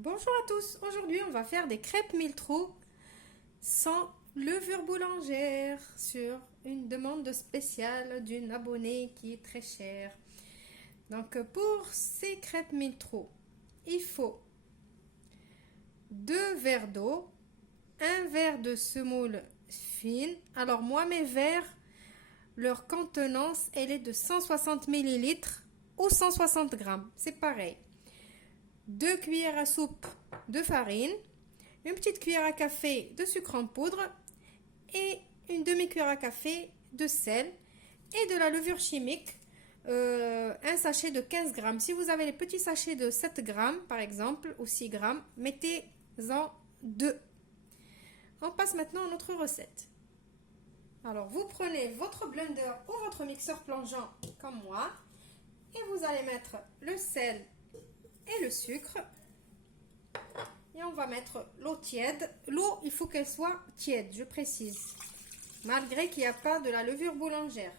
Bonjour à tous, aujourd'hui on va faire des crêpes mille trous sans levure boulangère sur une demande spéciale d'une abonnée qui est très chère. Donc pour ces crêpes mille trous, il faut 2 verres d'eau, un verre de semoule fine. Alors moi mes verres, leur contenance elle est de 160 ml ou 160 grammes, c'est pareil. 2 cuillères à soupe de farine, une petite cuillère à café de sucre en poudre et une demi-cuillère à café de sel et de la levure chimique, un sachet de 15 grammes. Si vous avez les petits sachets de 7 grammes par exemple ou 6 grammes, mettez-en 2. On passe maintenant à notre recette. Alors vous prenez votre blender ou votre mixeur plongeant comme moi et vous allez mettre le sel et le sucre et on va mettre l'eau tiède. L'eau, il faut qu'elle soit tiède, je précise, malgré qu'il n'y a pas de la levure boulangère.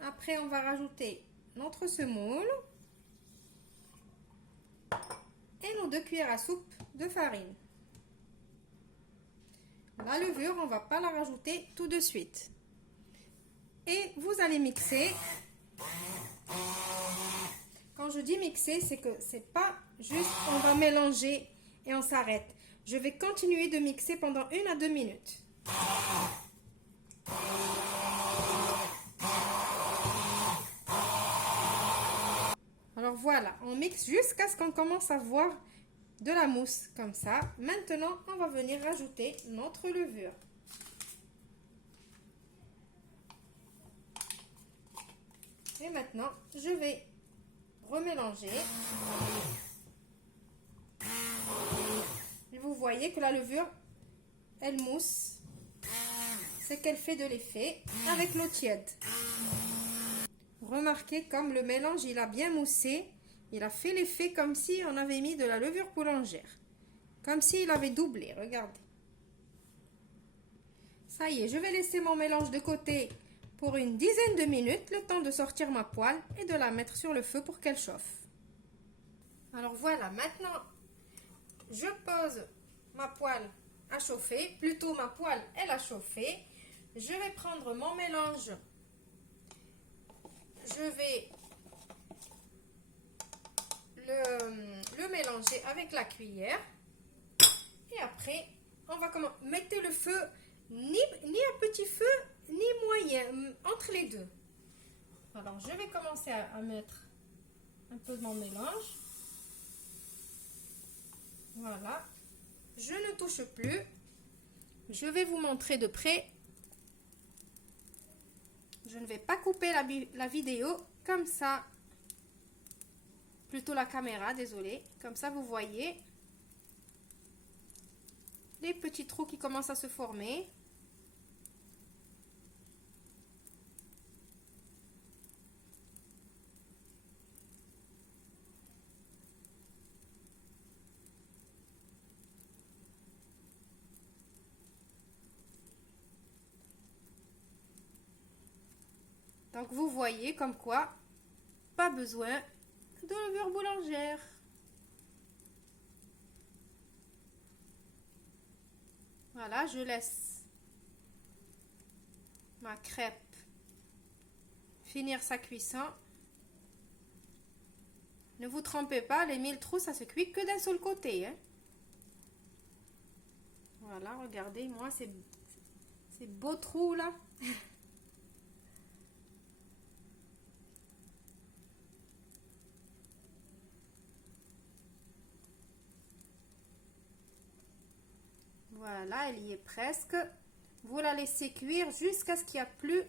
Après on va rajouter notre semoule et nos 2 cuillères à soupe de farine. La levure, on ne va pas la rajouter tout de suite et vous allez mixer. Quand je dis mixer, c'est que c'est pas juste on va mélanger et on s'arrête. Je vais continuer de mixer pendant 1 à 2 minutes. Alors voilà, on mixe jusqu'à ce qu'on commence à voir de la mousse comme ça. Maintenant, on va venir rajouter notre levure. Et maintenant, je vais remélanger. Et vous voyez que la levure, elle mousse. C'est qu'elle fait de l'effet avec l'eau tiède. Remarquez comme le mélange, il a bien moussé. Il a fait l'effet comme si on avait mis de la levure boulangère. Comme s'il avait doublé, regardez. Ça y est, je vais laisser mon mélange de côté pour une dizaine de minutes, le temps de sortir ma poêle et de la mettre sur le feu pour qu'elle chauffe. Alors voilà, maintenant, je pose ma poêle à chauffer, plutôt ma poêle, elle a chauffé. Je vais prendre mon mélange, je vais le mélanger avec la cuillère. Et après, on va comment mettre le feu ni à petit feu, ni moyen, entre les deux. Alors, je vais commencer à mettre un peu de mon mélange. Voilà. Je ne touche plus. Je vais vous montrer de près. Je ne vais pas couper la vidéo comme ça. Plutôt la caméra, désolé. Comme ça, vous voyez les petits trous qui commencent à se former. Donc vous voyez comme quoi, pas besoin de levure boulangère. Voilà, je laisse ma crêpe finir sa cuisson. Ne vous trompez pas, les 1000 trous, ça se cuit que d'un seul côté. Hein. Voilà, regardez, moi, ces beaux trous là. Voilà, elle y est presque. Vous la laissez cuire jusqu'à ce qu'il n'y a plus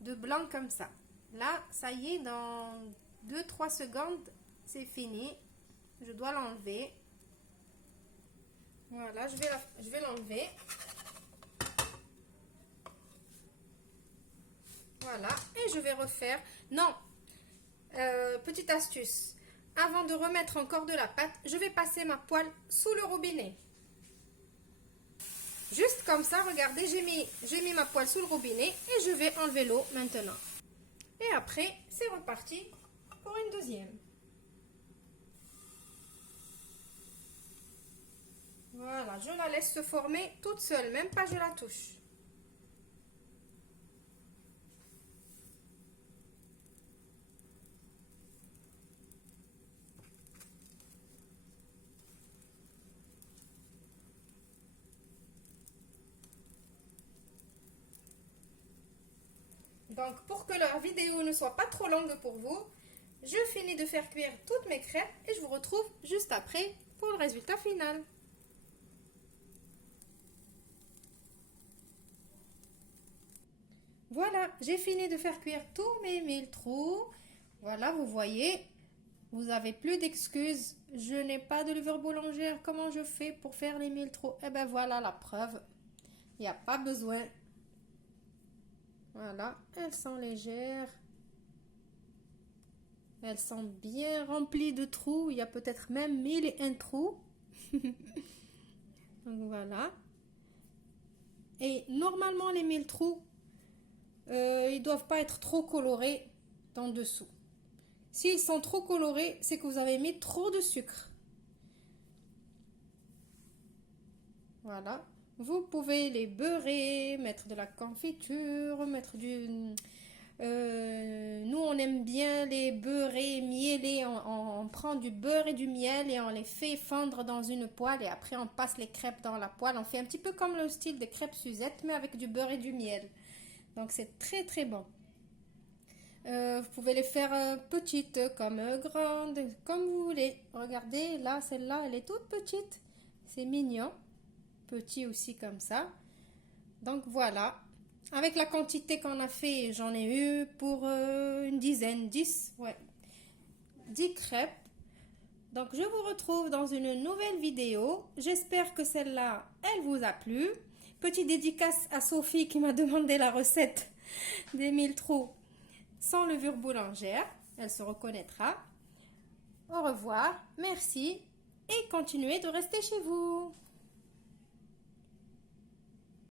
de blanc comme ça. Là, ça y est, dans 2-3 secondes, c'est fini. Je dois l'enlever. Voilà, je vais l'enlever. Voilà, et je vais refaire. Non, petite astuce. Avant de remettre encore de la pâte, je vais passer ma poêle sous le robinet. Juste comme ça, regardez, j'ai mis ma poêle sous le robinet et je vais enlever l'eau maintenant. Et après, c'est reparti pour une deuxième. Voilà, je la laisse se former toute seule, même pas je la touche. Donc, pour que la vidéo ne soit pas trop longue pour vous, je finis de faire cuire toutes mes crêpes et je vous retrouve juste après pour le résultat final. Voilà, j'ai fini de faire cuire tous mes 1000 trous. Voilà, vous voyez, vous n'avez plus d'excuses. Je n'ai pas de levure boulangère. Comment je fais pour faire les 1000 trous? Eh bien, voilà la preuve. Il n'y a pas besoin. Voilà, elles sont légères. Elles sont bien remplies de trous. Il y a peut-être même 1001 trous. Donc voilà. Et normalement, les 1000 trous, ils doivent pas être trop colorés en dessous. S'ils sont trop colorés, c'est que vous avez mis trop de sucre. Voilà. Vous pouvez les beurrer, mettre de la confiture, mettre du... nous, on aime bien les beurrer, mieler. On prend du beurre et du miel et on les fait fondre dans une poêle. Et après, on passe les crêpes dans la poêle. On fait un petit peu comme le style des crêpes Suzette, mais avec du beurre et du miel. Donc, c'est très, très bon. Vous pouvez les faire petites comme grandes, comme vous voulez. Regardez, là, celle-là, elle est toute petite. C'est mignon. Petit aussi comme ça. Donc voilà. Avec la quantité qu'on a fait, j'en ai eu pour une dizaine, 10, ouais, 10 crêpes. Donc je vous retrouve dans une nouvelle vidéo. J'espère que celle-là, elle vous a plu. Petite dédicace à Sophie qui m'a demandé la recette des 1000 trous sans levure boulangère. Elle se reconnaîtra. Au revoir, merci et continuez de rester chez vous.